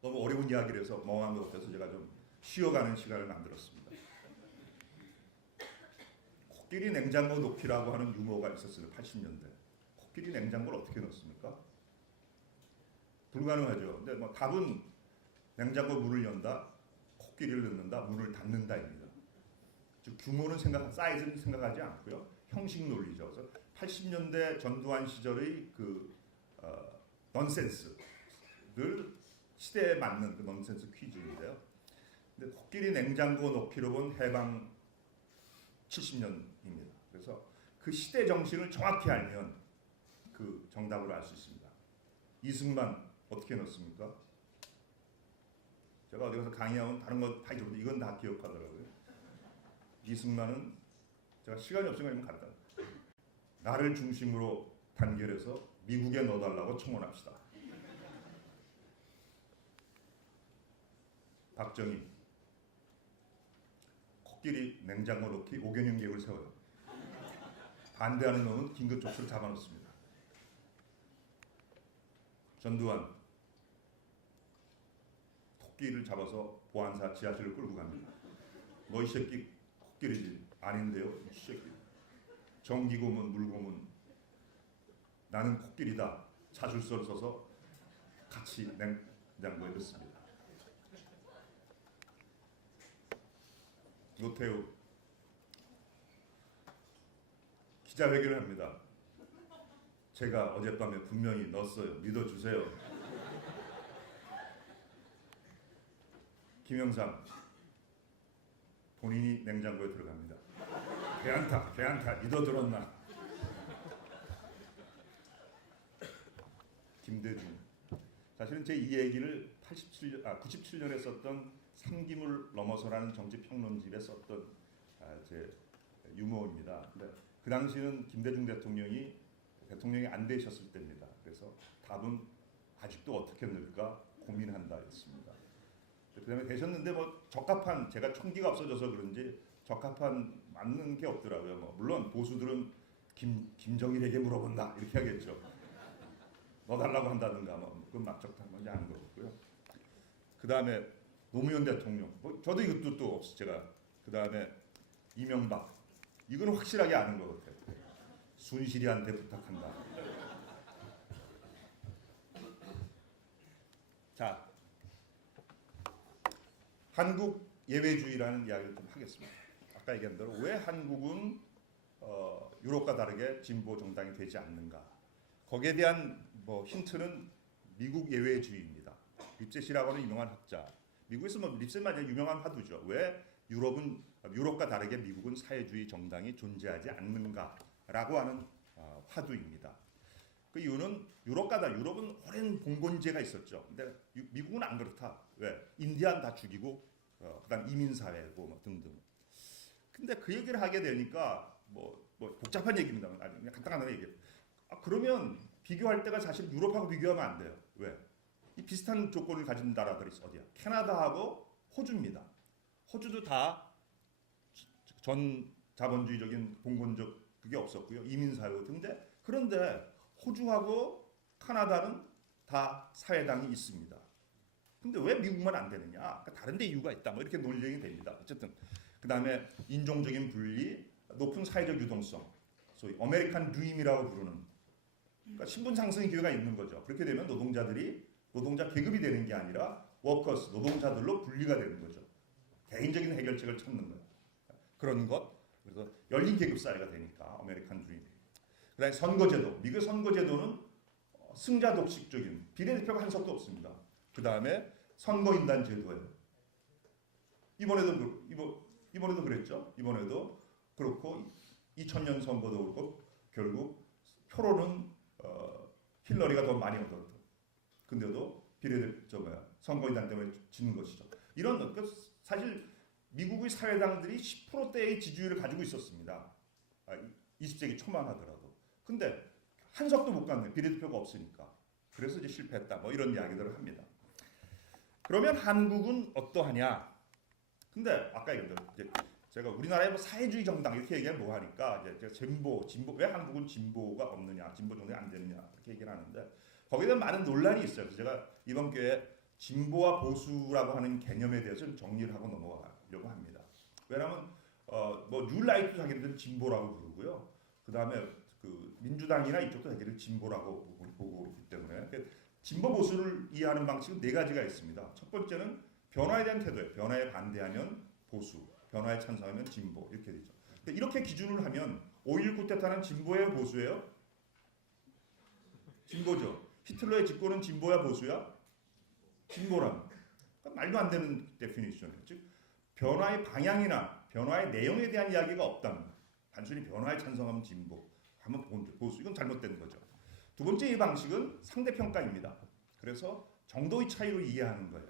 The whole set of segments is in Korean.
너무 어려운 이야기를 해서 멍한 것 같아서 제가 좀 쉬어가는 시간을 만들었습니다. 코끼리 냉장고 놓기라고 하는 유머가 있었어요. 80년대. 코끼리 냉장고를 어떻게 넣습니까? 불가능하죠. 근데 뭐 답은 냉장고 문을 연다, 코끼리를 넣는다, 문을 닫는다입니다. 즉 규모는 사이즈는 생각하지 않고요. 형식 논리죠. 그래서 80년대 전두환 시절의 그 넌센스를 시대에 맞는 그 넌센스 퀴즈인데요. 근데 코끼리 냉장고 놓기로 본 해방 70년입니다. 그래서 그 시대 정신을 정확히 알면 그 정답을 알 수 있습니다. 이승만 어떻게 넣습니까? 제가 어디 가서 강의하면 다른 거 다 잊어버리고 이건 다 기억하더라고요. 이승만은 제가 시간이 없으면 간다. 나를 중심으로 단결해서 미국에 넣어달라고 청원합시다. 박정희 코끼리 냉장고 넣기 5개년 계획을 세워요. 반대하는 놈은 긴급조치를 잡아놓습니다. 전두환 토끼를 잡아서 보안사 지하실을 끌고 갑니다. 너 이 새끼 코끼리지 아닌데요. 이 새끼 전기고문 물고문 나는 코끼리다. 차출서를 써서 같이 냉장고에 넣습니다. 노태우 기자회견을 합니다. 제가 어젯밤에 분명히 넣었어요. 믿어주세요. 김영삼 본인이 냉장고에 들어갑니다. 걔한타 믿어들었나. 김대중 사실은 제 이 얘기를 97년에 썼던 삼기물 넘어서라는 정치평론집에 썼던 제 유머입니다. 근데 그 당시는 김대중 대통령이 안 되셨을 때입니다. 그래서 답은 아직도 어떻게 넣을까 고민한다였습니다. 그 다음에 되셨는데 뭐 적합한 제가 총기가 없어져서 그런지 적합한 맞는 게 없더라고요. 뭐 물론 보수들은 김정일에게 물어본다 이렇게 하겠죠. 넣어달라고 한다든가 뭐 그건 막 적당한 건지 아닌 것 같고요. 그 다음에 노무현 대통령 뭐 저도 이것도 또 없어 제가 그 다음에 이명박 이건 확실하게 아는 것 같아요. 순실이한테 부탁한다. 자, 한국 예외주의라는 이야기를 좀 하겠습니다. 아까 얘기한 대로 왜 한국은 유럽과 다르게 진보 정당이 되지 않는가? 거기에 대한 뭐 힌트는 미국 예외주의입니다. 립셋이라고 하는 유명한 학자. 미국에서 뭐 립셋만 아니라 유명한 화두죠. 왜 유럽과 다르게 미국은 사회주의 정당이 존재하지 않는가라고 하는 화두입니다. 그 이유는 유럽은 오랜 봉건제가 있었죠. 근데 미국은 안 그렇다. 왜? 인디안 다 죽이고 그다음 이민 사회고 뭐 등등. 근데 그 얘기를 하게 되니까 뭐 복잡한 얘기입니다. 그냥 간단한 얘기. 그러면 비교할 때가 사실 유럽하고 비교하면 안 돼요. 왜? 이 비슷한 조건을 가진 나라들이 어디야? 캐나다하고 호주입니다. 호주도 다 전 자본주의적인 봉건적 그게 없었고요. 이민 사회고 근데 그런데 호주하고 카나다는 다 사회당이 있습니다. 근데 왜 미국만 안 되느냐? 그러니까 다른 데 이유가 있다. 뭐 이렇게 논쟁이 됩니다. 어쨌든 그다음에 인종적인 분리, 높은 사회적 유동성, 소위 아메리칸 드림이라고 부르는 그러니까 신분 상승의 기회가 있는 거죠. 그렇게 되면 노동자 계급이 되는 게 아니라 워커스, 노동자들로 분리가 되는 거죠. 개인적인 해결책을 찾는 거예요. 그런 것. 그래서 열린 계급 사회가 되니까 아메리칸 드림. 그다음에 선거제도. 미국 선거제도는 승자 독식적인 비례대표가 한 석도 없습니다. 그다음에 선거인단 제도예요. 이번에도 그랬죠. 이번에도 그렇고 2000년 선거도 그렇고 결국 표로는 힐러리가 더 많이 얻었다. 근데도 선거인단 때문에 지는 것이죠. 이런 사실 미국의 사회당들이 10%대의 지지율을 가지고 있었습니다. 20세기 초만 하더라도. 근데 한 석도 못 갔네. 비례대표가 없으니까. 그래서 이제 실패했다. 뭐 이런 이야기들을 합니다. 그러면 한국은 어떠하냐? 근데 아까 얘기했던 이제 제가 우리나라의 뭐 사회주의 정당 이렇게 얘기하면 뭐 하니까 이제 진보 왜 한국은 진보가 없느냐, 진보 정당이 안 되느냐 이렇게 얘기를 하는데 거기에 대한 많은 논란이 있어요. 그래서 제가 이번 기회에 진보와 보수라고 하는 개념에 대해서 정리를 하고 넘어가려고 합니다. 왜냐하면 뭐 뉴라이트 자기들은 진보라고 부르고요. 그 다음에 그 민주당이나 이쪽도 자기를 진보라고 보고 있기 때문에 진보 보수를 이해하는 방식은 네 가지가 있습니다. 첫 번째는 변화에 대한 태도예요. 변화에 반대하면 보수, 변화에 찬성하면 진보 이렇게 되죠. 이렇게 기준을 하면 5.16 쿠데타는 진보예요, 보수예요? 진보죠. 히틀러의 집권은 진보야, 보수야? 진보란. 그러니까 말도 안 되는 데피니션이에요. 즉 변화의 방향이나 변화의 내용에 대한 이야기가 없다는 거예요. 단순히 변화에 찬성하면 진보, 하면 보수. 이건 잘못된 거죠. 두 번째 이 방식은 상대평가입니다. 그래서 정도의 차이로 이해하는 거예요.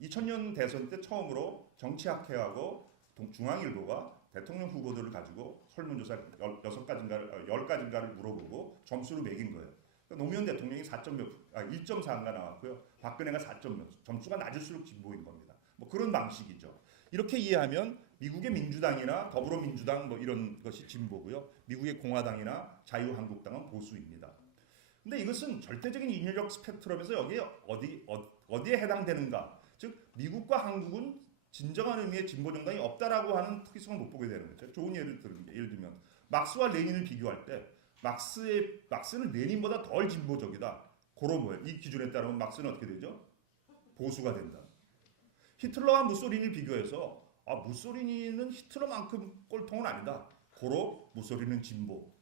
2000년 대선 때 처음으로 정치학회하고 중앙일보가 대통령 후보들을 가지고 설문조사 10가지인가를 물어보고 점수를 매긴 거예요. 노무현 대통령이 1.4인가 나왔고요. 박근혜가 4.몇. 점수가 낮을수록 진보인 겁니다. 뭐 그런 방식이죠. 이렇게 이해하면 미국의 민주당이나 더불어민주당 뭐 이런 것이 진보고요. 미국의 공화당이나 자유한국당은 보수입니다. 근데 이것은 절대적인 인류적 스펙트럼에서 여기에 어디에 해당되는가? 즉 미국과 한국은 진정한 의미의 진보 정당이 없다라고 하는 특이성을 못 보게 되는 거죠. 좋은 예를 들면 막스와 레닌을 비교할 때 막스는 레닌보다 덜 진보적이다. 그런 거예요. 이 기준에 따르면 막스는 어떻게 되죠? 보수가 된다. 히틀러와 무소리니를 비교해서 무소리니는 히틀러만큼 꼴통은 아니다. 고로 무소리니는 진보.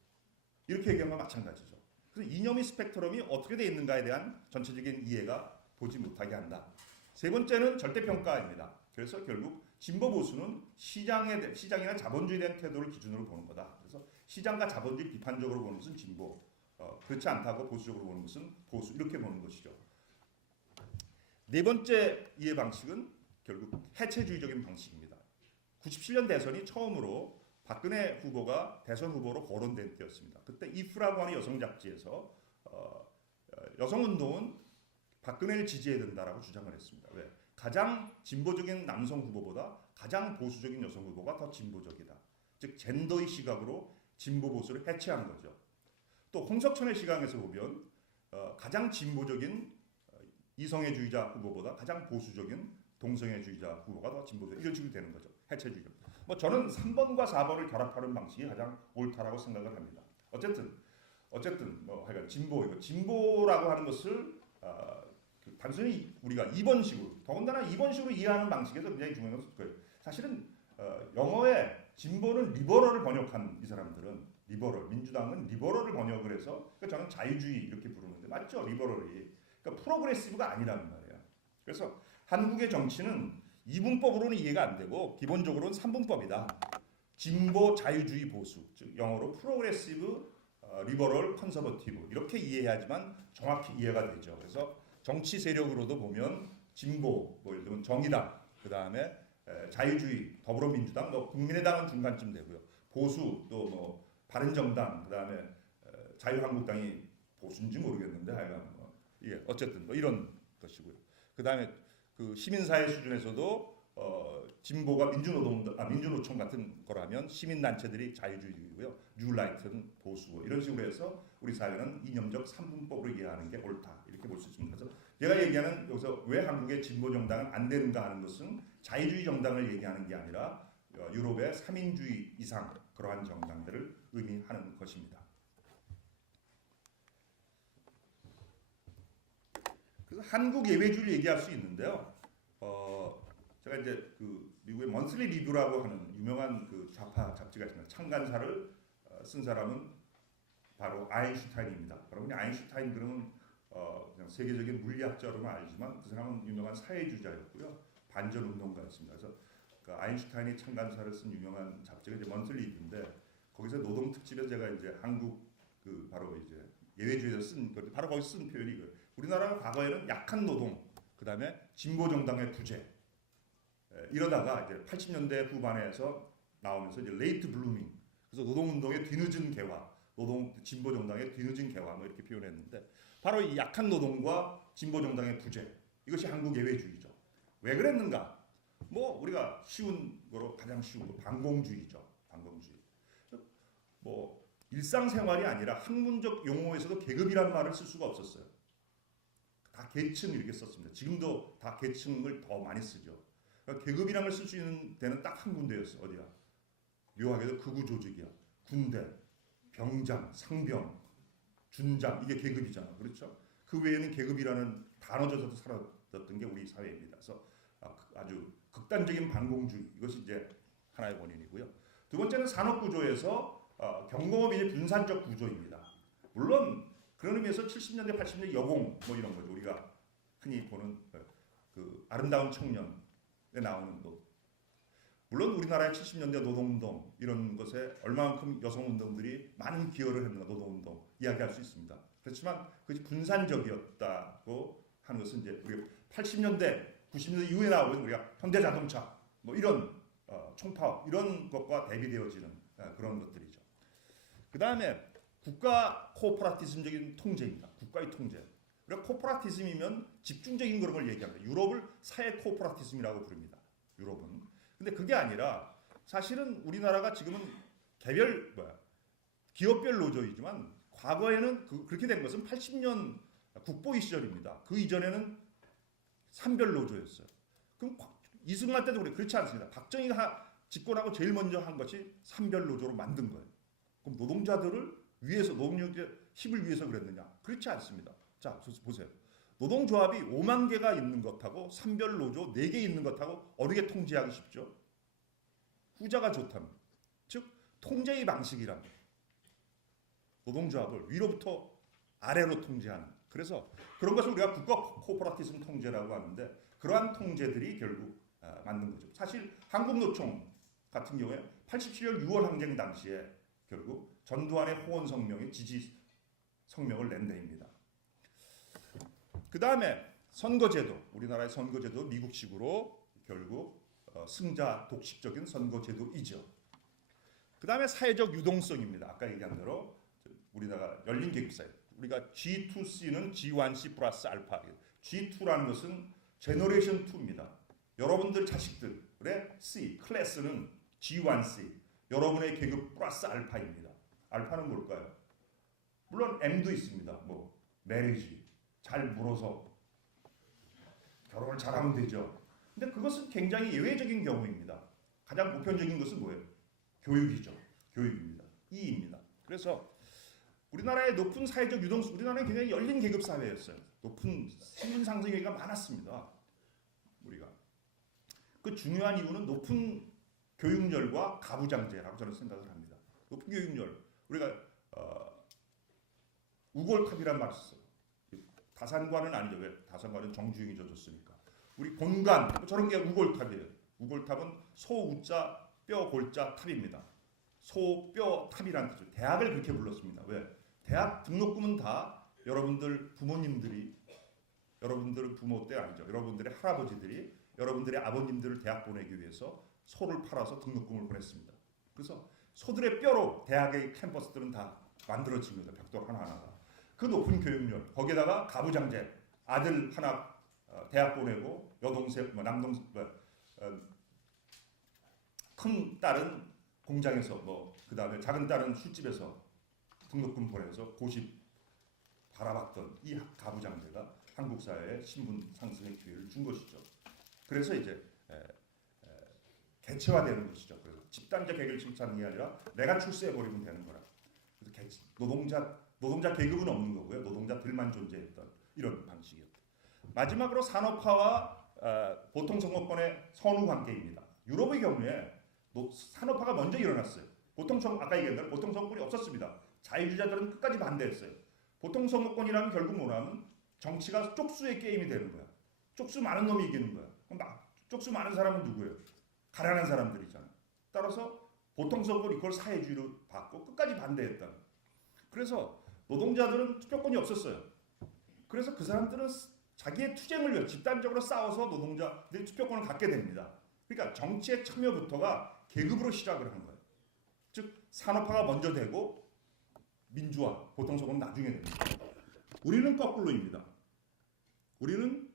이렇게 얘기한 건 마찬가지죠. 그래서 이념의 스펙트럼이 어떻게 되어 있는가에 대한 전체적인 이해가 보지 못하게 한다. 세 번째는 절대평가입니다. 그래서 결국 진보 보수는 시장이나 자본주의에 대한 태도를 기준으로 보는 거다. 그래서 시장과 자본주의 비판적으로 보는 것은 진보, 그렇지 않다고 보수적으로 보는 것은 보수 이렇게 보는 것이죠. 네 번째 이해 방식은 결국 해체주의적인 방식입니다. 97년 대선이 처음으로 박근혜 후보가 대선 후보로 거론된 때였습니다. 그때 이프라고 하는 여성 잡지에서 여성운동은 박근혜를 지지해야 된다라고 주장을 했습니다. 왜? 가장 진보적인 남성 후보보다 가장 보수적인 여성 후보가 더 진보적이다. 즉 젠더의 시각으로 진보 보수를 해체한 거죠. 또 홍석천의 시각에서 보면 가장 진보적인 이성애주의자 후보보다 가장 보수적인 동성애주의자 후보가 더 진보적 이런 식으로 되는 거죠. 해체주의죠. 뭐 저는 3번과 4번을 결합하는 방식이 가장 옳다라고 생각을 합니다. 어쨌든 뭐 하여간 진보라고 하는 것을 단순히 우리가 2번식으로 더군다나 2번식으로 이해하는 방식에서 굉장히 중요한 것은 거예요. 사실은 영어의 진보는 리버럴을 번역한 이 사람들은 민주당은 리버럴을 번역을 해서 그러니까 저는 자유주의 이렇게 부르는데 맞죠? 리버럴이 그러니까 프로그레시브가 아니라는 말이에요. 그래서 한국의 정치는 이분법으로는 이해가 안 되고 기본적으로는 3분법이다. 진보, 자유주의, 보수, 즉 영어로 프로그레시브, 리버럴, 컨서버티브 이렇게 이해해야지만 정확히 이해가 되죠. 그래서 정치 세력으로도 보면 진보, 뭐 예를 들면 정의당, 그 다음에 자유주의, 더불어민주당, 뭐 국민의당은 중간쯤 되고요. 보수 또 뭐 바른정당, 그 다음에 자유한국당이 보수인지 모르겠는데 하여간 어쨌든 뭐 이런 것이고요. 그 다음에 그 시민사회 수준에서도 진보가 민주노총 같은 거라면 시민단체들이 자유주의이고요. 뉴라이트는 보수고 이런 식으로 해서 우리 사회는 이념적 3분법으로 이해하는 게 옳다 이렇게 볼 수 있습니다. 그래서 제가 얘기하는 여기서 왜 한국의 진보 정당은 안 되는가 하는 것은 자유주의 정당을 얘기하는 게 아니라 유럽의 3인주의 이상 그러한 정당들을 의미하는 것입니다. 그래서 한국 예외주의를 얘기할 수 있는데요. 제가 이제 그 미국의 먼슬리 리뷰라고 하는 유명한 그 좌파 잡지가 있습니다. 창간사를 쓴 사람은 바로 아인슈타인입니다. 여러분이 아인슈타인 그러면 그냥 세계적인 물리학자로만 알지만 그 사람은 유명한 사회주의자였고요. 반전운동가였습니다. 그래서 그 아인슈타인이 창간사를 쓴 유명한 잡지가 이제 먼슬리 리뷰인데 거기서 노동 특집에서 제가 이제 한국 그 바로 이제 예외주의에서 쓴 바로 거기 쓴 표현이 이거예요. 우리나라가 과거에는 약한 노동, 그 다음에 진보 정당의 부재 이러다가 이제 80년대 후반에서 나오면서 이제 레이트 블루밍, 그래서 노동운동의 뒤늦은 개화, 진보 정당의 뒤늦은 개화 뭐 이렇게 표현했는데 바로 이 약한 노동과 진보 정당의 부재 이것이 한국 예외주의죠. 왜 그랬는가? 뭐 우리가 쉬운 거로 가장 쉬운 거 반공주의죠. 반공주의. 뭐 일상생활이 아니라 학문적 용어에서도 계급이라는 말을 쓸 수가 없었어요. 다 계층 이렇게 썼습니다. 지금도 다 계층을 더 많이 쓰죠. 그러니까 계급이라는 걸 쓸 수 있는 데는 딱 한 군데였어. 어디야? 묘하게도 극우 조직이야. 군대, 병장, 상병, 준장 이게 계급이잖아. 그렇죠? 그 외에는 계급이라는 단어조차도 사라졌던 게 우리 사회입니다. 그래서 아주 극단적인 반공주의 이것이 이제 하나의 원인이고요. 두 번째는 산업 구조에서 경공업이 이제 분산적 구조입니다. 물론 그런 의미에서 70년대, 80년대 여공 뭐 이런 거죠. 우리가 흔히 보는 그 아름다운 청년에 나오는 것. 물론 우리나라의 70년대 노동운동 이런 것에 얼마만큼 여성운동들이 많은 기여를 했는가 노동운동 이야기할 수 있습니다. 그렇지만 그것이 분산적이었다고 하는 것은 이제 우리가 80년대, 90년대 이후에 나오는 우리가 현대자동차 뭐 이런 총파업 이런 것과 대비되어지는 그런 것들이죠. 그 다음에 국가 코퍼레티즘적인 통제입니다. 국가의 통제. 우리가 코퍼레티즘이면 집중적인 그런 걸 얘기합니다. 유럽을 사회 코퍼레티즘이라고 부릅니다. 유럽은. 근데 그게 아니라 사실은 우리나라가 지금은 기업별 노조이지만 과거에는 그렇게 된 것은 80년 국보위 시절입니다. 그 이전에는 산별 노조였어요. 그럼 이승만 때도 그렇지 않습니다. 박정희가 집권하고 제일 먼저 한 것이 산별 노조로 만든 거예요. 그럼 노동자들을 위해서 노동력의 힘을 위해서 그랬느냐? 그렇지 않습니다. 자, 보세요. 노동조합이 5만 개가 있는 것하고 산별 노조 4개 있는 것하고 어느 게 통제하기 쉽죠? 후자가 좋다면. 즉 통제의 방식이랍니다. 노동조합을 위로부터 아래로 통제하는. 그래서 그런 것을 우리가 국가 코퍼레티즘 통제라고 하는데 그러한 통제들이 결국 만든 거죠. 사실 한국노총 같은 경우에 87년 6월 항쟁 당시에 결국 전두환의 호언 성명에 지지 성명을 낸 데입니다. 그 다음에 선거제도, 우리나라의 선거제도 미국식으로 결국 승자 독식적인 선거제도이죠. 그 다음에 사회적 유동성입니다. 아까 얘기한 대로 우리나라 열린 계급사회. 우리가 G2C는 G1C 플러스 알파. G2라는 것은 제너레이션 2입니다. 여러분들 자식들의 C, 클래스는 G1C. 여러분의 계급 플러스 알파입니다. 알파는 뭘까요? 물론 M도 있습니다. 뭐 매리지, 잘 물어서 결혼을 잘하면 되죠. 근데 그것은 굉장히 예외적인 경우입니다. 가장 보편적인 것은 뭐예요? 교육이죠. 교육입니다. E입니다. 그래서 우리나라의 높은 사회적 유동성, 우리나라는 굉장히 열린 계급 사회였어요. 높은 신분 상승률이 많았습니다. 우리가 그 중요한 이유는 높은 교육열과 가부장제라고 저는 생각을 합니다. 높은 교육열, 우리가 우골탑이란 말을 써요. 다산관은 아니죠. 왜? 다산관은 정주영이 져줬으니까. 우리 본관 저런 게 우골탑이에요. 우골탑은 소우자 뼈 골자 탑입니다. 소뼈 탑이라는 뜻이죠. 대학을 그렇게 불렀습니다. 왜? 대학 등록금은 다 여러분들 부모님들이, 여러분들은 부모 때 아니죠. 여러분들의 할아버지들이 여러분들의 아버님들을 대학 보내기 위해서 소를 팔아서 등록금을 보냈습니다. 그래서 소들의 뼈로 대학의 캠퍼스들은 다 만들어집니다. 벽돌 하나하나가. 그 높은 교육열, 거기에다가 가부장제, 아들 하나 대학 보내고 여동생, 남동생, 큰 딸은 공장에서 그 다음에 작은 딸은 술집에서 등록금 보내서 고시 바라봤던 이 가부장제가 한국 사회에 신분 상승의 기회를 준 것이죠. 그래서 이제 개체화되는 것이죠. 그래서 집단적 계급을 출산이 아니라 내가 출세해버리면 되는 거라. 그래서 노동자 계급은 없는 거고요. 노동자들만 존재했던 이런 방식이었다. 마지막으로 산업화와 보통 선거권의 선후 관계입니다. 유럽의 경우에 산업화가 먼저 일어났어요. 아까 얘기한 대로 보통 선거권이 없었습니다. 자유주의자들은 끝까지 반대했어요. 보통 선거권이라면 결국 뭐냐면 정치가 쪽수의 게임이 되는 거야. 쪽수 많은 놈이 이기는 거야. 그럼 쪽수 많은 사람은 누구예요? 가난한 사람들이잖아요. 따라서 보통 선거권 이걸 사회주의로 받고 끝까지 반대했다. 그래서 노동자들은 투표권이 없었어요. 그래서 그 사람들은 자기의 투쟁을 위해 집단적으로 싸워서 노동자들이 투표권을 갖게 됩니다. 그러니까 정치의 참여부터가 계급으로 시작을 한 거예요. 즉 산업화가 먼저 되고 민주화, 보통선거는 나중에 됩니다. 우리는 거꾸로입니다. 우리는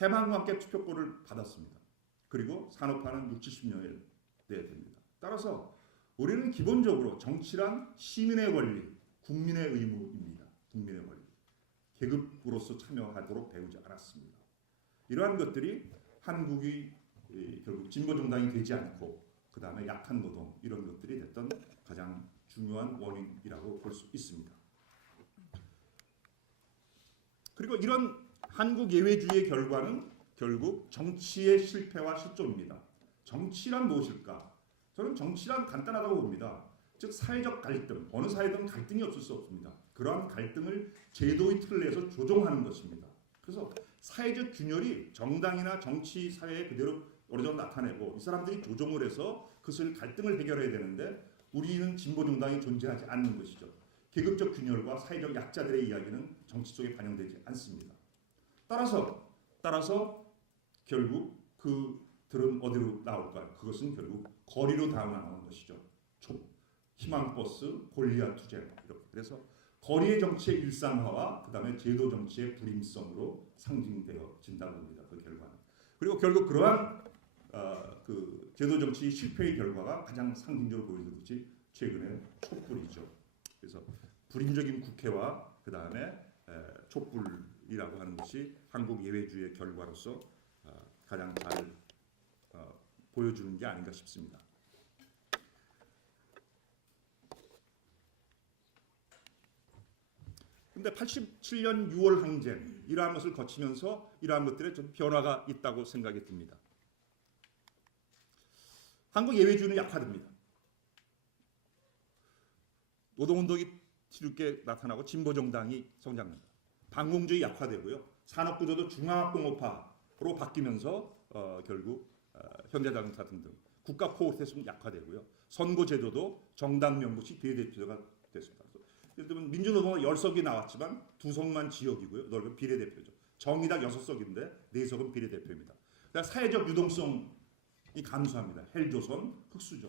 해방과 함께 투표권을 받았습니다. 그리고 산업화는 60, 70년에 됩니다. 따라서 우리는 기본적으로 정치란 시민의 권리, 국민의 의무입니다. 국민의 권리. 계급으로서 참여하도록 배우지 않았습니다. 이러한 것들이 한국이 결국 진보 정당이 되지 않고 그 다음에 약한 노동 이런 것들이 됐던 가장 중요한 원인이라고 볼 수 있습니다. 그리고 이런 한국 예외주의의 결과는 결국 정치의 실패와 실종입니다. 정치란 무엇일까? 저는 정치란 간단하다고 봅니다. 즉 사회적 갈등, 어느 사회든 갈등이 없을 수 없습니다. 그러한 갈등을 제도의 틀 내에서 조정하는 것입니다. 그래서 사회적 균열이 정당이나 정치 사회에 그대로 어느 정도 나타내고 이 사람들이 조정을 해서 그것을 갈등을 해결해야 되는데 우리는 진보 정당이 존재하지 않는 것이죠. 계급적 균열과 사회적 약자들의 이야기는 정치 속에 반영되지 않습니다. 따라서 결국 그들은 어디로 나올까요? 그것은 결국 거리로 나오는 것이죠. 희망버스, 골리앗 투쟁 이렇게. 그래서 거리의 정치의 일상화와 그 다음에 제도 정치의 불임성으로 상징되어진다고 봅니다. 그 결과는. 그리고 결국 그러한 그 제도 정치 실패의 결과가 가장 상징적으로 보여지는 것이 최근의 촛불이죠. 그래서 불임적인 국회와 그 다음에 촛불이라고 하는 것이 한국 예외주의의 결과로서 가장 잘 보여주는 게 아닌가 싶습니다. 그런데 87년 6월 항쟁 이러한 것을 거치면서 이러한 것들에 좀 변화가 있다고 생각이 듭니다. 한국 예외주의는 약화됩니다. 노동운동이 뒤늦게 나타나고 진보정당이 성장합니다. 반공주의 약화되고요. 산업구조도 중화학공업화로 바뀌면서 결국 현대자동차 등등 국가 코어태습은 약화되고요. 선거제도도 정당 명부시 비례대표제가 됐습니다. 예를 들면 민주노동은 10석이 나왔지만 2석만 지역이고요. 넓은 비례대표죠. 정의당 6석인데 4석은 비례대표입니다. 그러니까 사회적 유동성이 감소합니다. 헬조선, 흑수저.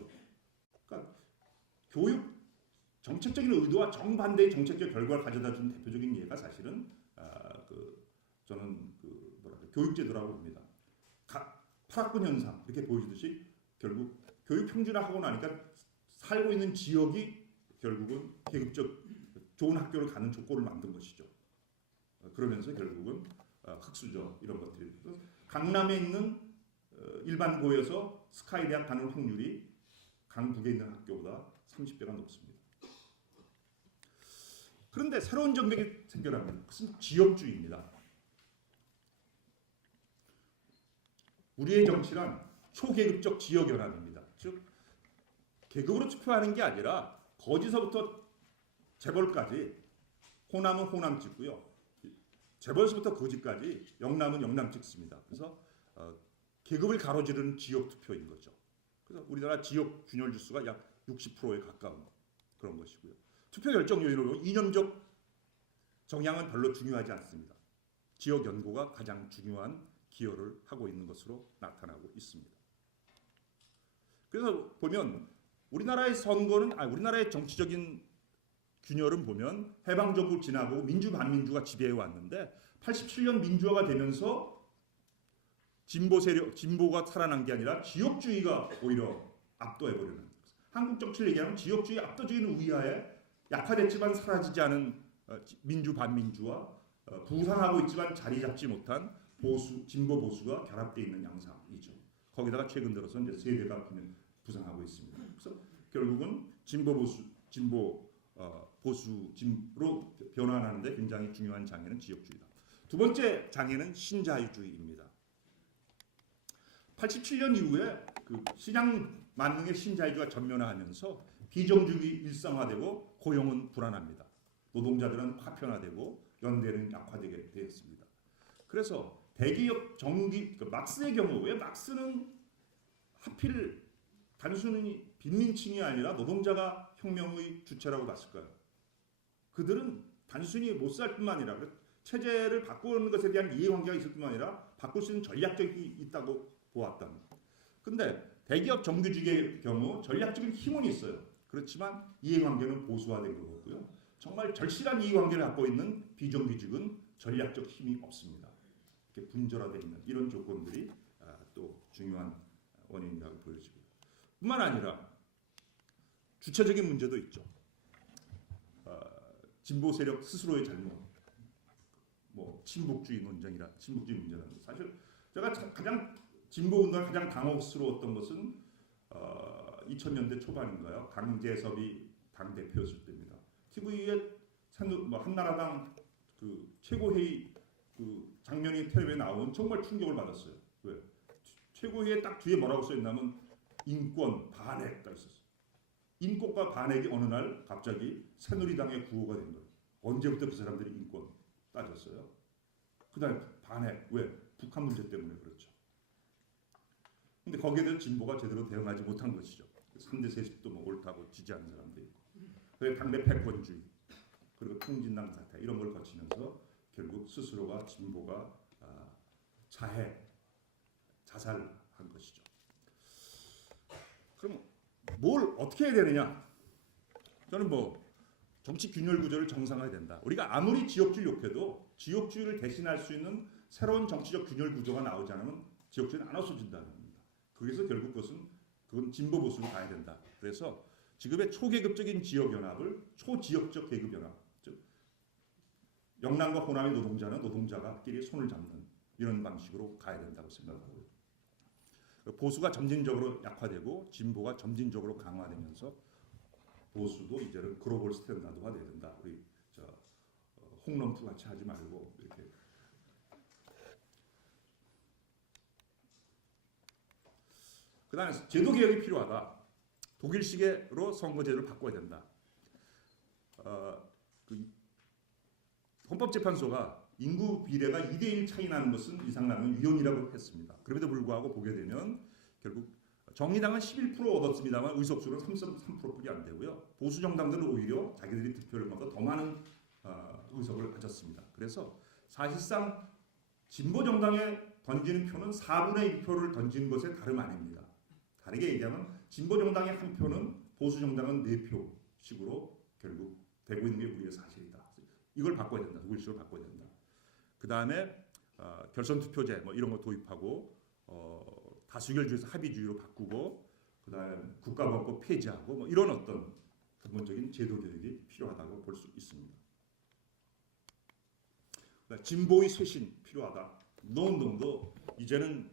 그러니까 교육 정책적인 의도와 정반대의 정책적 결과를 가져다 준 대표적인 예가 사실은 저는 교육제도라고 봅니다. 파락군 현상 이렇게 보여주듯이 결국 교육 평준화하고 나니까 살고 있는 지역이 결국은 계급적 좋은 학교를 가는 조건을 만든 것이죠. 그러면서 결국은 흑수저 이런 것들이 강남에 있는 일반고에서 스카이대학 가는 확률이 강북에 있는 학교보다 30배가 높습니다. 그런데 새로운 정맥이 생겨납니다. 그것은 지역주의입니다. 우리의 정치란 초계급적 지역연합입니다. 즉 계급으로 투표하는 게 아니라 거지서부터 재벌까지 호남은 호남 찍고요. 재벌에서부터 거지까지 영남은 영남 찍습니다. 그래서 계급을 가로지르는 지역 투표인 거죠. 그래서 우리나라 지역 균열 지수가 약 60%에 가까운 그런 것이고요. 투표 결정 요인으로 이념적 정향은 별로 중요하지 않습니다. 지역 연고가 가장 중요한 기여를 하고 있는 것으로 나타나고 있습니다. 그래서 보면 우리나라의 우리나라의 정치적인 균열은 보면 해방 정부를 지나고 민주 반민주가 지배해 왔는데 87년 민주화가 되면서 진보가 살아난 게 아니라 지역주의가 오히려 압도해버리는 한국 정치를 얘기하면 지역주의 압도적인 우위하에 약화됐지만 사라지지 않은 민주 반민주와 부상하고 있지만 자리 잡지 못한 진보 보수가 결합되어 있는 양상이죠. 거기다가 최근 들어서 이제 세대가 부상하고 있습니다. 그래서 결국은 보수로 변환하는데 굉장히 중요한 장애는 지역주의다. 두 번째 장애는 신자유주의입니다. 87년 이후에 그 시장 만능의 신자유주의가 전면화하면서 비정규직이 일상화되고 고용은 불안합니다. 노동자들은 파편화되고 연대는 약화되게 되었습니다. 그래서 대기업 막스의 경우 왜 막스는 하필 단순히 빈민층이 아니라 노동자가 혁명의 주체라고 봤을까요? 그들은 단순히 못 살 뿐만 아니라 체제를 바꾸는 것에 대한 이해관계가 있을 뿐만 아니라 바꿀 수 있는 전략적이 있다고 보았답니다. 근데 대기업 정규직의 경우 전략적인 힘은 있어요. 그렇지만 이해관계는 보수화된 거고요. 정말 절실한 이해관계를 갖고 있는 비정규직은 전략적 힘이 없습니다. 이렇게 분절화되어 있는 이런 조건들이 또 중요한 원인이라고 보여지고요. 뿐만 아니라 주체적인 문제도 있죠. 진보 세력 스스로의 잘못. 친북주의 문제라는 거. 사실 제가 가장 진보 운동을 가장 당혹스러웠던 것은 2000년대 초반인가요? 강제섭이 당 대표였을 때입니다. TV에 한나라당 그 최고회의 그 장면이 텔레비에 나온 정말 충격을 받았어요. 왜? 최고회의 딱 뒤에 뭐라고 써있냐면 인권 반핵가 있었어요. 인권과 반핵이 어느 날 갑자기 새누리당의 구호가 된 거예요. 언제부터 그 사람들이 인권 따졌어요? 그다음에 반핵 왜? 북한 문제 때문에 그렇죠. 근데 거기에 대해서 진보가 제대로 대응하지 못한 것이죠. 3대 세습도 뭐 옳다고 지지하는 사람도 있고, 그래서 당내 패권주의 그리고 통진당 사태 이런 걸 거치면서 결국 스스로가 진보가 자살한 것이죠. 그럼 뭘 어떻게 해야 되느냐? 저는 뭐 정치 균열 구조를 정상화해야 된다. 우리가 아무리 지역주의 욕해도 지역주의를 대신할 수 있는 새로운 정치적 균열 구조가 나오지 않으면 지역주의는 안 없어진다는 겁니다. 그래서 결국 그건 진보 보수로 가야 된다. 그래서 지금의 초계급적인 지역 연합을 초지역적 계급 연합, 즉 영남과 호남의 노동자는 노동자가끼리 손을 잡는 이런 방식으로 가야 된다고 생각하고, 보수가 점진적으로 약화되고 진보가 점진적으로 강화되면서 보수도 이제는 글로벌 스탠다드화 돼야 된다. 우리 홍럼투 같이 하지 말고 이렇게. 그다음에 제도 개혁이 필요하다. 독일식으로 선거제도를 바꿔야 된다. 헌법재판소가 인구 비례가 2대1 차이 나는 것은 이상나면 위헌이라고 했습니다. 그럼에도 불구하고 보게 되면 결국 정의당은 11% 얻었습니다만 의석수는 3.3%뿐이 안 되고요. 보수 정당들은 오히려 자기들이 득표를 받아 더 많은 의석을 가졌습니다. 그래서 사실상 진보 정당에 던지는 표는 4분의 1표를 던지는 것에 다름 아닙니다. 다르게 얘기하면 진보 정당의 한 표는 보수 정당은 4표씩으로 결국 되고 있는 게 우리의 사실이다. 이걸 바꿔야 된다. 독일식으로 바꿔야 된다. 그 다음에 결선 투표제 뭐 이런 거 도입하고 다수결주의에서 합의주의로 바꾸고, 그 다음에 국가범법 폐지하고 뭐 이런 어떤 근본적인 제도 개혁이 필요하다고 볼 수 있습니다. 진보의 쇄신 필요하다. 운동도 이제는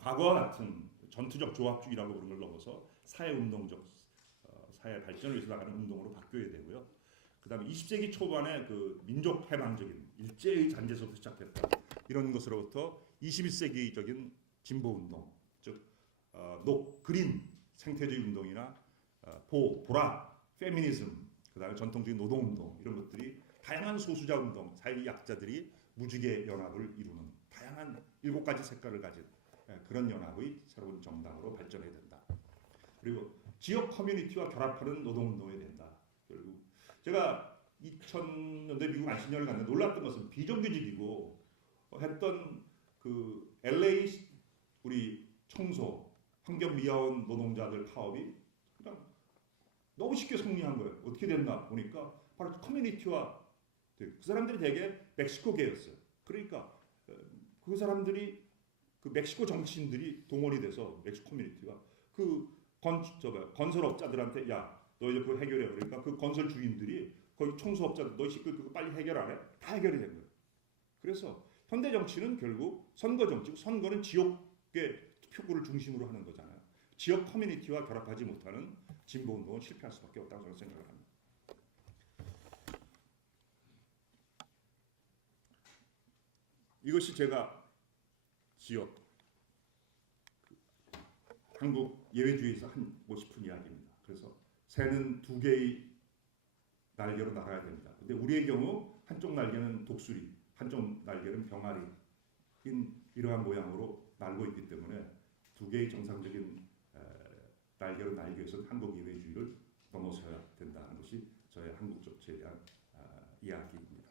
과거와 같은 전투적 조합주의라고 그런 걸 넘어서 사회운동적 사회 발전을 위해서 나가는 운동으로 바뀌어야 되고요. 그다음에 20세기 초반에 그 민족 해방적인 일제의 잔재에서부터 시작했다. 이런 것으로부터 21세기적인 진보 운동, 즉 그린 생태주의 운동이나 보라, 페미니즘, 그다음에 전통적인 노동 운동 이런 것들이 다양한 소수자 운동, 사회 약자들이 무지개 연합을 이루는 다양한 7가지 색깔을 가진 그런 연합의 새로운 정당으로 발전해야 된다. 그리고 지역 커뮤니티와 결합하는 노동운동이 된다. 결국 제가 2000년대 미국 안식년을 갔는데 놀랐던 것은 비정규직이고 했던 그 LA 우리 청소 환경미화원 노동자들 파업이 그냥 너무 쉽게 승리한 거예요. 어떻게 됐나 보니까 바로 커뮤니티와 그 사람들이 되게 멕시코계였어요. 그러니까 그 사람들이 그 멕시코 정치인들이 동원이 돼서 멕시코 커뮤니티가 그 건설업자들한테 야 너 이제 그거 해결해. 그러니까 그 건설 주인들이 거기 청소업자들 너 그거 빨리 해결 안 해? 다 해결이 된 거예요. 그래서 현대 정치는 결국 선거 정치고, 선거는 지역의 표구를 중심으로 하는 거잖아요. 지역 커뮤니티와 결합하지 못하는 진보 운동은 실패할 수밖에 없다고 저는 생각을 합니다. 이것이 제가 지역 한국 예외주의에서 하고 싶은 이야기입니다. 그래서 새는 2개의 날개로 날아야 됩니다. 근데 우리의 경우 한쪽 날개는 독수리, 한쪽 날개는 병아리인 이러한 모양으로 날고 있기 때문에 2개의 정상적인 날개로 날기 위해서는 한국 예외주의를 넘어서야 된다는 것이 저의 한국 정치에 대한 이야기입니다.